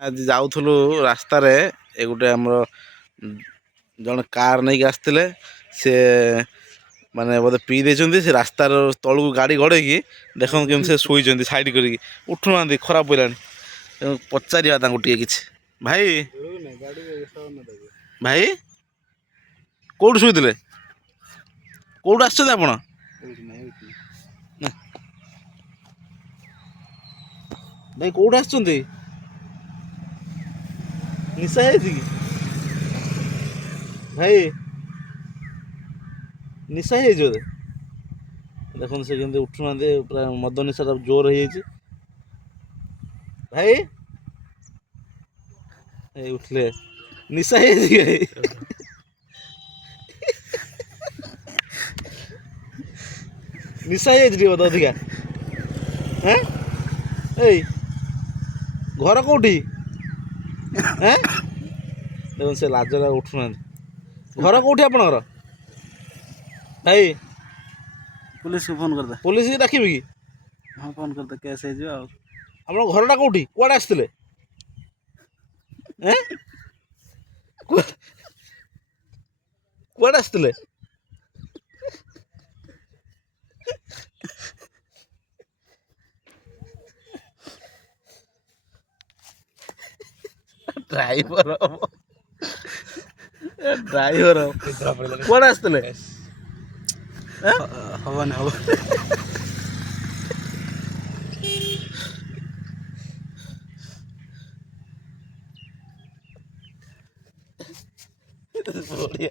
ଆଜି ଯାଉଥିଲୁ ରାସ୍ତାରେ ଏ ଗୋଟେ ଆମର ଜଣେ କାର ନେଇକି ଆସିଥିଲେ। ସେ ମାନେ ବୋଧେ ପିଇ ଦେଇଛନ୍ତି। ସେ ରାସ୍ତାର ତଳକୁ ଗାଡ଼ି ଗଡ଼େଇକି ଦେଖନ୍ତୁ କେମିତି ସେ ଶୋଇଛନ୍ତି ସାଇଡ଼ କରିକି, ଉଠୁନାହାନ୍ତି, ଖରାପ ପଡ଼ିଲାଣି। ତେଣୁ ପଚାରିବା ତାଙ୍କୁ ଟିକେ କିଛି। ଭାଇ ଭାଇ କେଉଁଠୁ ଶୋଇଥିଲେ? କେଉଁଠୁ ଆସିଛନ୍ତି ଆପଣ? ଭାଇ କେଉଁଠୁ ଆସିଛନ୍ତି? ନିଶା ହେଇଯାଇଛି କି ଭାଇ? ନିଶା ହେଇଯାଇଛି ବୋଧେ। ଦେଖନ୍ତୁ ସେ କେମିତି ଉଠୁନାହାନ୍ତି, ପୁରା ମଦ ନିଶାଟା ଜୋର ହେଇଯାଇଛି। ଭାଇ ଏଇ ଉଠିଲେ, ନିଶା ହେଇଯାଇଛି କି ଭାଇ? ନିଶା ହେଇଯାଇଛି ଟିକେ ବୋଧେ ଅଧିକା। ହେଁ ଏଇ ଘର କୋଉଠି? ଦେଖନ୍ତୁ ସେ ଲାଜରେ ଉଠୁନାହାନ୍ତି। ଘର କୋଉଠି ଆପଣଙ୍କର ଭାଇ? पुलिस को फोन कर दे। ପୋଲିସ କି ଡାକିବି କି? हाँ फोन कर दे, केस है जो। ଆପଣଙ୍କ ଘରଟା କୋଉଠି? କୁଆଡ଼େ ଆସିଥିଲେ? କୁଆଡ଼େ ଆସିଥିଲେ? ଡ୍ରାଇଭର ଡ୍ରାଇଭର କୁଆଡ଼େ ଆସିଥିଲେ? हवन हवन ବଢ଼ିଆ